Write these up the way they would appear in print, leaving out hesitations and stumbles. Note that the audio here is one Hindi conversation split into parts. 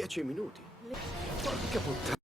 10 minuti. Porca puttana.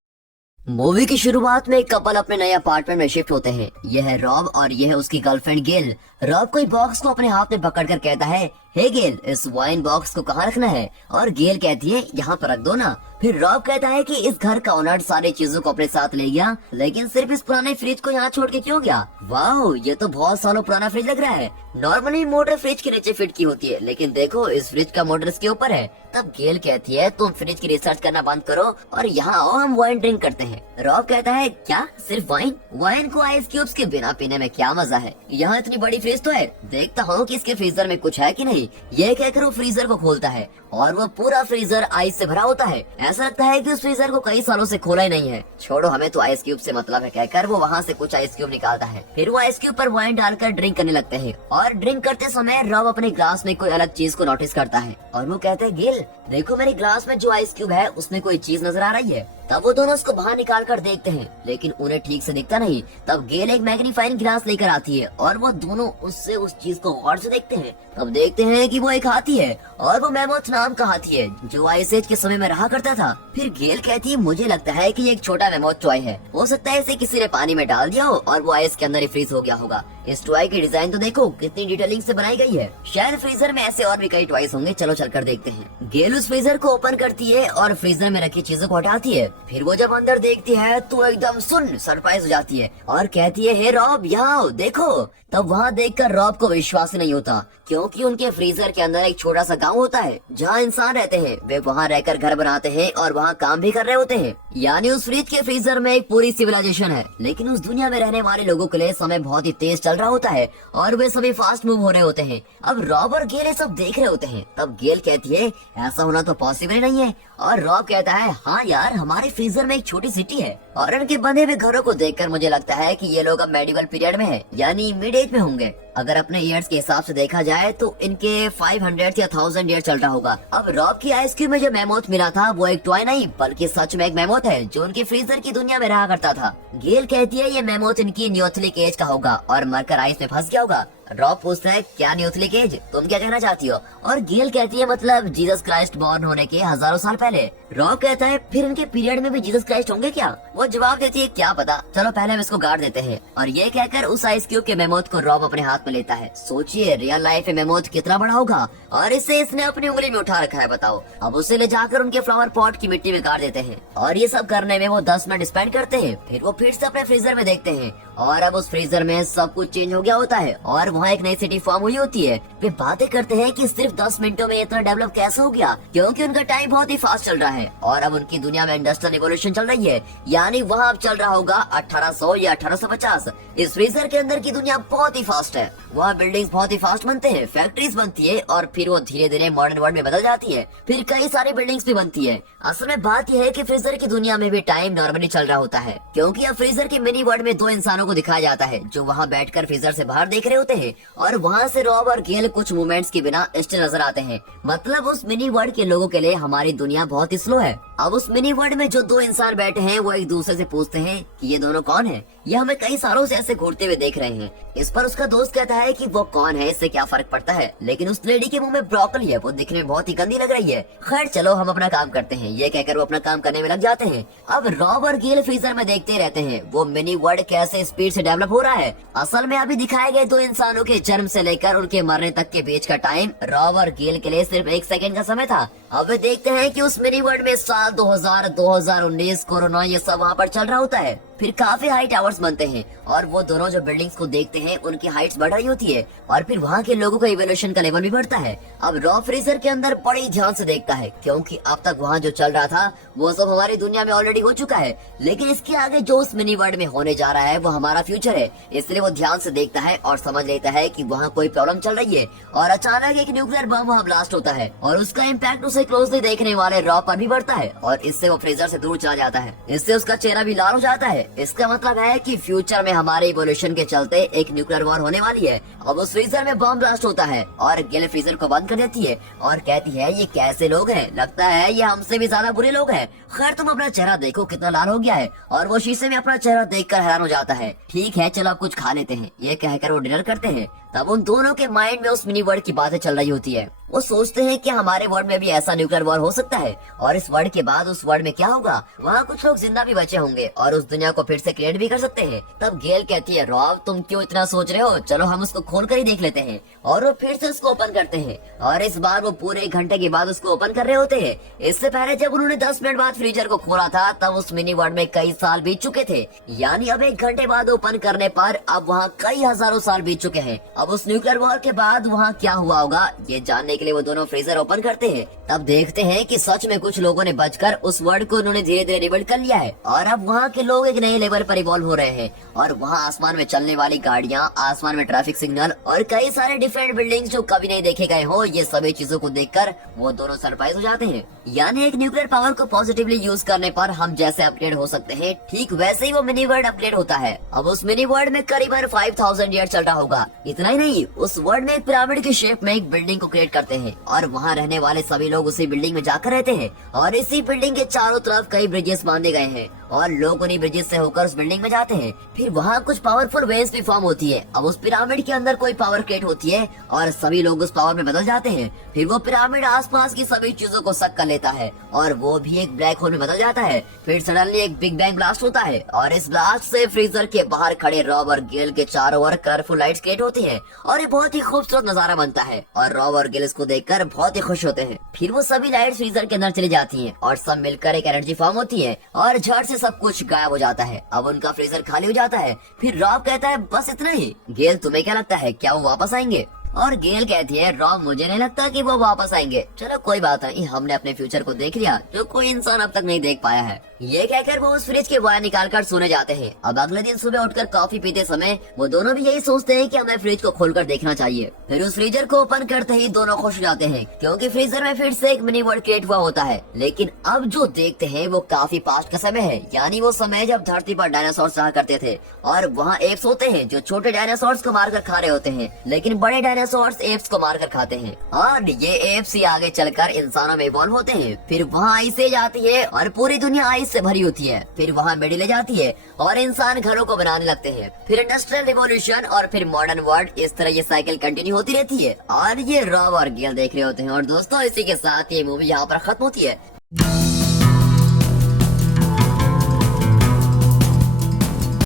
मूवी की शुरुआत में एक कपल अपने नए अपार्टमेंट में शिफ्ट होते हैं। यह है रॉब और यह है उसकी गर्लफ्रेंड गेल। रॉब कोई बॉक्स को अपने हाथ में पकड़कर कहता है, हे गेल, इस वाइन बॉक्स को कहाँ रखना है? और गेल कहती है, यहाँ पर रख दो ना। फिर रॉब कहता है कि इस घर का ओनर सारी चीजों को अपने साथ ले गया, लेकिन सिर्फ इस पुराने फ्रिज को यहाँ छोड़ के क्यों गया? वाह, ये तो बहुत सालों पुराना फ्रिज लग रहा है। नॉर्मली मोटर फ्रिज के नीचे फिट की होती है, लेकिन देखो इस फ्रिज का मोटर इसके ऊपर है। तब गेल कहती है, तुम फ्रिज की रिसर्च करना बंद करो और यहाँ आओ, हम वाइन ड्रिंक करते हैं। रॉब कहता है, क्या सिर्फ वाइन? वाइन को आइस क्यूब्स के बिना पीने में क्या मजा है? यहाँ इतनी बड़ी फ्रिज तो है, देखता हूँ कि इसके फ्रीजर में कुछ है कि नहीं। ये कहकर वो फ्रीजर को खोलता है और वो पूरा फ्रीजर आइस से भरा होता है। ऐसा लगता है कि उस फ्रीजर को कई सालों से खोला ही नहीं है। छोड़ो, हमें तो आइस क्यूब से मतलब है, कहकर वो वहाँ से कुछ आइस क्यूब निकालता है। फिर वो आइस क्यूब पर वाइन डालकर ड्रिंक करने लगते हैं और ड्रिंक करते समय रॉब अपने ग्लास में कोई अलग चीज को नोटिस करता है और वो कहते हैं, गेल देखो मेरे ग्लास में जो आइस क्यूब है उसमें कोई चीज नजर आ रही है। तब वो दोनों उसको बाहर निकाल कर देखते हैं, लेकिन उन्हें ठीक से दिखता नहीं। तब गेल एक मैग्नीफाइंग ग्लास लेकर आती है और वो दोनों उससे उस चीज को गौर से देखते हैं। तब देखते हैं कि वो एक हाथी है और वो मैमोथ नाम का हाथी है जो आइस एज के समय में रहा करता था। फिर गेल कहती है, मुझे लगता है कि ये एक छोटा मैमोथ टॉय है, हो सकता है इसे किसी ने पानी में डाल दिया हो और वो आइस के अंदर ही फ्रीज हो गया होगा। इस टॉय की डिजाइन तो देखो कितनी डिटेलिंग से बनाई गई है, शायद फ्रीजर में ऐसे और भी कई टॉयज होंगे, चलो चलकर देखते हैं। गेल उस फ्रीजर को ओपन करती है और फ्रीजर में रखी चीजों को हटाती है। फिर वो जब अंदर देखती है तो एकदम सरप्राइज हो जाती है और कहती है, हे रॉब यहाँ आओ, देखो। तब वहाँ देखकर रॉब को विश्वास ही नहीं होता, क्योंकि उनके फ्रीजर के अंदर एक छोटा सा गांव होता है जहाँ इंसान रहते हैं। वे वहाँ रहकर घर बनाते हैं और वहाँ काम भी कर रहे होते हैं। यानी उस फ्रिज के फ्रीजर में एक पूरी सिविलाइजेशन है, लेकिन उस दुनिया में रहने वाले लोगों के लिए समय बहुत ही तेज चल रहा होता है और वे सभी फास्ट मूव हो रहे होते हैं। अब रॉब और गेल सब देख रहे होते हैं। तब गेल कहती है, ऐसा होना तो पॉसिबल नहीं है। और रॉब कहता है, हाँ यार, हमारे फ्रीजर में एक छोटी सिटी है और इनके बने हुए घरों को देखकर मुझे लगता है कि ये लोग अब मेडिवल पीरियड में है, यानी मिड एज में होंगे। अगर अपने ईयर्स के हिसाब से देखा जाए तो इनके 500 या 1000 ईयर चल रहा होगा। अब रॉब की आइस क्यूब में जो मैमोथ मिला था वो एक टॉय नहीं बल्कि सच में एक मैमोथ है जो उनके फ्रीजर की दुनिया में रहा करता था। गेल कहती है, ये मैमोथ इनकी न्यूथलिक एज का होगा और मरकर आइस में फंस गया होगा। रॉब पूछता है, क्या न्यूथलिक एज, तुम क्या कहना चाहती हो? और गेल कहती है, मतलब जीसस क्राइस्ट बॉर्न होने के हजारों साल पहले। रॉब कहता है, फिर इनके पीरियड में भी जीसस क्राइस्ट होंगे क्या? वो जवाब देती है, क्या पता, चलो पहले हम इसको गाड़ देते हैं। और ये कहकर उस आइस क्यूब के मैमोथ को रॉब अपने हाथ में लेता है। सोचिए रियल लाइफ में मैमोथ कितना बड़ा होगा और इसे इसने अपनी उंगली में उठा रखा है, बताओ। अब उसे ले जाकर उनके फ्लावर पॉट की मिट्टी में गाड़ देते हैं और ये सब करने में वो 10 मिनट स्पेंड करते हैं। फिर वो फिर से अपने फ्रीजर में देखते हैं और अब उस फ्रीजर में सब कुछ चेंज हो गया होता है और वहाँ एक नई सिटी फॉर्म हुई होती है। वे बातें करते हैं कि सिर्फ 10 मिनटों में इतना डेवलप कैसे हो गया, क्योंकि उनका टाइम बहुत ही फास्ट चल रहा है और अब उनकी दुनिया में इंडस्ट्रियल रिवॉल्यूशन चल रही है। यानी वहाँ अब चल रहा होगा 1800 या 1850। इस फ्रीजर के अंदर की दुनिया बहुत ही फास्ट है, वहाँ बिल्डिंग्स बहुत ही फास्ट बनते हैं, फैक्ट्रीज बनती है और फिर वो धीरे धीरे मॉडर्न वर्ल्ड में बदल जाती है। फिर कई सारी बिल्डिंग्स भी बनती है। असल में बात यह है कि फ्रीजर की दुनिया में भी टाइम नॉर्मली चल रहा होता है, क्योंकि अब फ्रीजर के मिनी वर्ल्ड में 2 इंसानों को दिखाया जाता है जो वहाँ बैठकर फ्रीजर से बाहर देख रहे होते हैं और वहाँ से रॉब और गेल कुछ मूवमेंट्स के बिना स्टिल नजर आते हैं। मतलब उस मिनी वर्ल्ड के लोगों के लिए हमारी दुनिया बहुत ही स्लो है। अब उस मिनी वर्ल्ड में जो 2 इंसान बैठे हैं वो एक दूसरे से पूछते हैं कि ये दोनों कौन है, ये हमें कई सालों से ऐसे घूरते हुए देख रहे हैं। इस पर उसका दोस्त कहता है कि वो कौन है, इससे क्या फर्क पड़ता है, लेकिन उस लेडी के मुंह में ब्रोकली है, वो दिखने में बहुत ही गंदी लग रही है। खैर चलो हम अपना काम करते हैं, ये कहकर वो अपना काम करने में लग जाते हैं। अब रॉब और गेल फ्रीजर में देखते रहते हैं वो मिनी वर्ल्ड कैसे स्पीड से डेवलप हो रहा है। असल में अभी दिखाए गए 2 इंसानों के जन्म से लेकर उनके मरने तक के बीच का टाइम रॉब और गेल के लिए सिर्फ 1 सेकंड का समय था। अब वे देखते हैं कि उस मिनी वर्ल्ड में साल 2000, 2019, कोरोना ये सब वहाँ पर चल रहा होता है। फिर काफी हाई टावर्स बनते हैं और वो दोनों जो बिल्डिंग्स को देखते हैं उनकी हाइट्स बढ़ रही होती है और फिर वहाँ के लोगों का इवोल्यूशन का लेवल भी बढ़ता है। अब रॉब फ्रीजर के अंदर बड़ी ध्यान से देखता है, क्योंकि अब तक वहाँ जो चल रहा था वो सब हमारी दुनिया में ऑलरेडी हो चुका है, लेकिन इसके आगे जो उस मिनी वर्ल्ड में होने जा रहा है वो हमारा फ्यूचर है। इसलिए वो ध्यान से देखता है और समझ लेता है कि वहाँ कोई प्रॉब्लम चल रही है और अचानक एक न्यूक्लियर बम वहाँ ब्लास्ट होता है और उसका इम्पैक्ट उसे क्लोजली देखने वाले रॉब पर भी बढ़ता है और इससे वो फ्रीजर से दूर चला जाता है। इससे उसका चेहरा भी लाल हो जाता है। इसका मतलब है कि फ्यूचर में हमारे इवोल्यूशन के चलते एक न्यूक्लियर वॉर होने वाली है। अब उस फ्रीजर में बम ब्लास्ट होता है और गेल फ्रीजर को बंद कर देती है और कहती है, ये कैसे लोग हैं, लगता है ये हमसे भी ज्यादा बुरे लोग हैं। खैर तुम अपना चेहरा देखो कितना लाल हो गया है। और वो शीशे में अपना चेहरा देखकर हैरान हो जाता है। ठीक है चलो अब कुछ खा लेते हैं, ये कहकर वो डिनर करते हैं। तब उन दोनों के माइंड में उस मिनी वर्ल्ड की बातें चल रही होती है। वो सोचते हैं कि हमारे वर्ल्ड में भी ऐसा न्यूक्लियर वॉर हो सकता है और इस वर्ल्ड के बाद उस वर्ल्ड में क्या होगा, वहाँ कुछ लोग जिंदा भी बचे होंगे और उस दुनिया को फिर से क्रिएट भी कर सकते हैं। तब गेल कहती है, रॉब तुम क्यों इतना सोच रहे हो, चलो हम उसको खोल कर ही देख लेते हैं। और वो फिर से उसको ओपन करते हैं और इस बार वो पूरे 1 घंटे के बाद उसको ओपन कर रहे होते हैं। इससे पहले जब उन्होंने 10 मिनट बाद फ्रीजर को खोला था तब उस मिनी वर्ल्ड में कई साल बीत चुके थे, यानी अब 1 घंटे बाद ओपन करने पर अब वहाँ कई हजारों साल बीत चुके हैं। अब उस न्यूक्लियर वॉर के बाद वहाँ क्या हुआ होगा ये जानने के लिए वो दोनों फ्रीजर ओपन करते हैं। तब देखते हैं कि सच में कुछ लोगों ने बचकर उस वर्ल्ड को उन्होंने धीरे धीरे रिबिल्ड कर लिया है और अब वहाँ के लोग एक नए लेवल पर इवॉल्व हो रहे हैं और वहाँ आसमान में चलने वाली गाड़ियाँ, आसमान में ट्रैफिक सिग्नल और कई सारे डिफरेंट बिल्डिंग्स जो कभी नहीं देखे गए हो, ये सभी चीजों को देखकर वो दोनों सरप्राइज हो जाते हैं। यानी एक न्यूक्लियर पावर को पॉजिटिवली यूज करने पर हम जैसे अपग्रेड हो सकते हैं, ठीक वैसे ही वो मिनी वर्ल्ड अपग्रेड होता है। अब उस मिनी वर्ल्ड में करीबन 5000 ईयर चल रहा होगा। इतना ही नहीं, उस वर्ल्ड में एक पिरामिड की शेप में एक बिल्डिंग को क्रिएट करते हैं और वहाँ रहने वाले सभी लोग उसी बिल्डिंग में जाकर रहते हैं और इसी बिल्डिंग के चारों तरफ कई ब्रिजेस बांधे गए हैं और लोग उन्हीं ब्रिजेस से होकर उस बिल्डिंग में जाते हैं। फिर वहाँ कुछ पावरफुल वेव्स भी फॉर्म होती है। अब उस पिरामिड के अंदर कोई पावर क्रिएट होती है और सभी लोग उस पावर में बदल जाते हैं। फिर वो पिरामिड आसपास की सभी चीजों को सक कर लेता है और वो भी एक ब्लैक होल में बदल जाता है। फिर सडनली एक बिग बैंग ब्लास्ट होता है और इस ब्लास्ट से फ्रीजर के बाहर खड़े रॉब और गेल के चारों ओर कलरफुल लाइट्स क्रिएट होती है और ये बहुत ही खूबसूरत नजारा बनता है और रॉब और गेल इसको देखकर बहुत ही खुश होते हैं। फिर वो सभी लाइट्स फ्रीजर के अंदर चली जाती हैं और सब मिलकर एक एनर्जी फॉर्म होती है और झट से सब कुछ गायब हो जाता है। अब उनका फ्रीजर खाली हो जाता है। फिर रॉब कहता है, बस इतना ही। गेल तुम्हें क्या लगता है, क्या वो वापस आएंगे? और गेल कहती है, रॉब मुझे नहीं लगता कि वो वापस आएंगे। चलो कोई बात नहीं, हमने अपने फ्यूचर को देख लिया जो कोई इंसान अब तक नहीं देख पाया है। ये कहकर वो उस फ्रिज के वायर निकालकर सोने जाते हैं। अब अगले दिन सुबह उठकर कॉफी पीते समय वो दोनों भी यही सोचते हैं कि हमें फ्रिज को खोलकर देखना चाहिए। फिर उस फ्रीजर को ओपन करते ही दोनों खुश हो जाते हैं क्योंकि फ्रीजर में फिर से एक मिनी वर्ल्ड क्रिएट हुआ होता है। लेकिन अब जो देखते हैं वो काफी पास्ट का समय है, यानी वो समय जब धरती पर डायनासोर रहा करते थे और वहाँ एप्स होते हैं जो छोटे डायनासोर्स को मारकर खा रहे होते हैं, लेकिन बड़े डायनासोर्स एप्स को मारकर खाते हैं और ये एप्स ही आगे चलकर इंसानों में इवॉल्व होते हैं। फिर वहाँ आइस एज आती है और पूरी दुनिया आइस से भरी होती है। फिर वहाँ मिडिल एज आती है और इंसान घरों को बनाने लगते हैं। फिर इंडस्ट्रियल रिवॉल्यूशन और फिर मॉडर्न वर्ल्ड, इस तरह ये साइकिल कंटिन्यू होती रहती है और ये रॉब और गेल देख रहे होते हैं। और दोस्तों इसी के साथ ये मूवी यहाँ पर खत्म होती है।